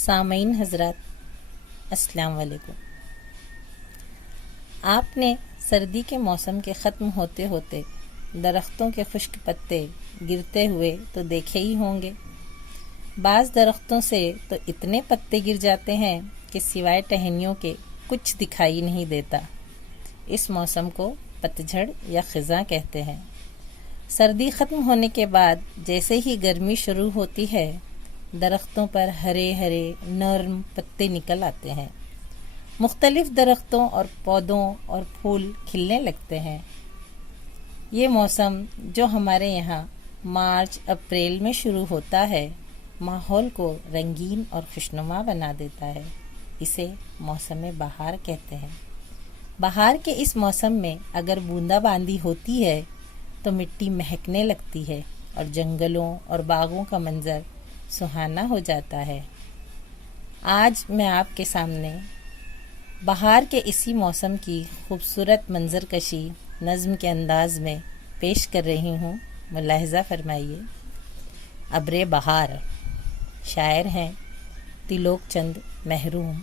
सामईन हजरात, अस्सलाम वालेकुम। आपने सर्दी के मौसम के ख़त्म होते होते दरख्तों के खुश्क पत्ते गिरते हुए तो देखे ही होंगे। बाज़ दरख्तों से तो इतने पत्ते गिर जाते हैं कि सिवाय टहनियों के कुछ दिखाई नहीं देता। इस मौसम को पतझड़ या ख़िज़ां कहते हैं। सर्दी ख़त्म होने के बाद जैसे ही गर्मी शुरू होती है, दरख्तों पर हरे हरे नर्म पत्ते निकल आते हैं। मुख्तलिफ दरख्तों और पौधों और फूल खिलने लगते हैं। ये मौसम जो हमारे यहाँ मार्च अप्रैल में शुरू होता है, माहौल को रंगीन और खुशनुमा बना देता है। इसे मौसम बहार कहते हैं। बहार के इस मौसम में अगर बूंदाबांदी होती है तो मिट्टी महकने लगती है और जंगलों और बागों का मंजर सुहाना हो जाता है। आज मैं आपके सामने बहार के इसी मौसम की खूबसूरत मंजरकशी नज़्म के अंदाज में पेश कर रही हूँ। मुलाहिज़ा फरमाइए। अब्रे बहार। शायर हैं तिलोक चंद महरूम।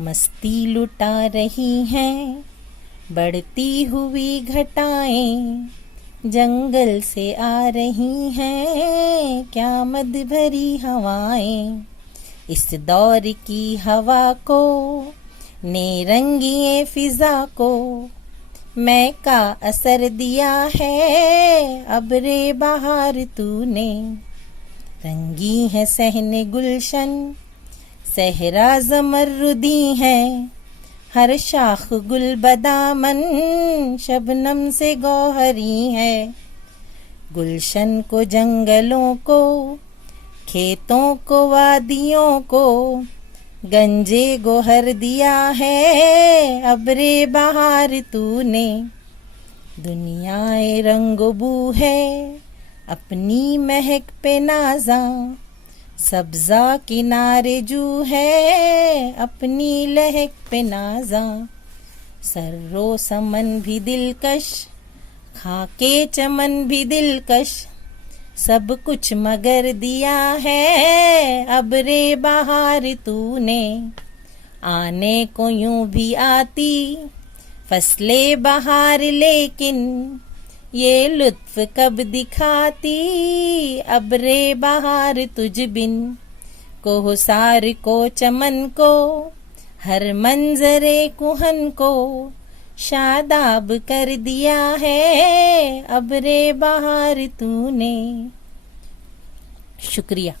मस्ती लुटा रही हैं बढ़ती हुई घटाएं, जंगल से आ रही हैं क्या मद भरी हवाएं। इस दौर की हवा को ने रंगिए फिजा को मैं का असर दिया है अब्रे बहार तूने। रंगी है सहने गुलशन सहरा ज़मरुदी है, हर शाख गुल बदामन शबनम से गौहरी है। गुलशन को जंगलों को खेतों को वादियों को गंजे गोहर दिया है अब्रे बहार तूने। दुनियाए रंगबू है अपनी महक पे नाज़ा, सब्ज़ा किनारे जू है अपनी लहक पे नाज़ा। सर्रो समन भी दिलकश खाके चमन भी दिलकश, सब कुछ मगर दिया है अब्रे बहार तूने। आने को यूं भी आती फसले बहार, लेकिन ये लुत्फ कब दिखाती अब्रे बहार तुझ बिन। कोहसार को चमन को हर मंजरे कुहन को शादाब कर दिया है अब्रे बहार तूने। शुक्रिया।